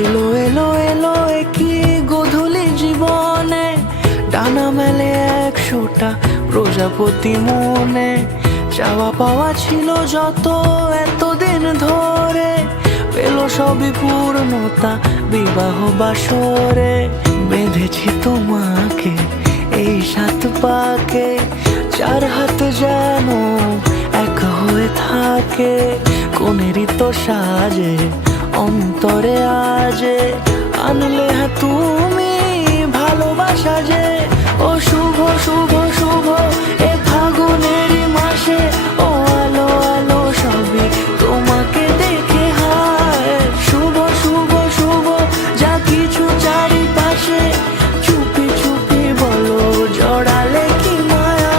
এলো এলো এলো কি গোধূলি জীবনে, ডানা মেলে 100টা প্রজাপতি মনে। চাওয়া পাওয়া ছিল যত এতদিন ধরে, পেল সবই পূর্ণতা বিবাহ বাসরে। বেঁধেছি তোমাকে এই 7 পাকে, 4 হাত যেন এক হয়ে থাকে। কোনেরই তো সাজে অন্তরে আজে, আনলে হ্যাঁ তুমি ভালোবাসা যে। ও শুভ শুভ শুভ এ ফাগুনেরই মাসে, ও আলো আলো সবই তোমাকে দেখে হায়। শুভ শুভ শুভ যা কিছু চারিপাশে, চুপি চুপি বলো জড়ালে কি মায়া।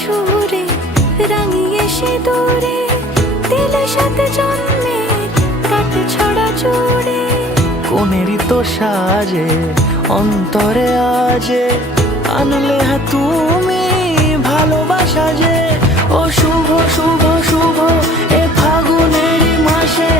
সুরে রাঙিয়ে সে দূরে, দিলে 7 জন্মের কাট ছড়া জোড়ে। কোনেরই তো সাজে অন্তরে আজে, আনলে হ্যাঁ তুমি ভালোবাসা যে। ও শুভ শুভ শুভ এ ফাগুনেরই মাসে,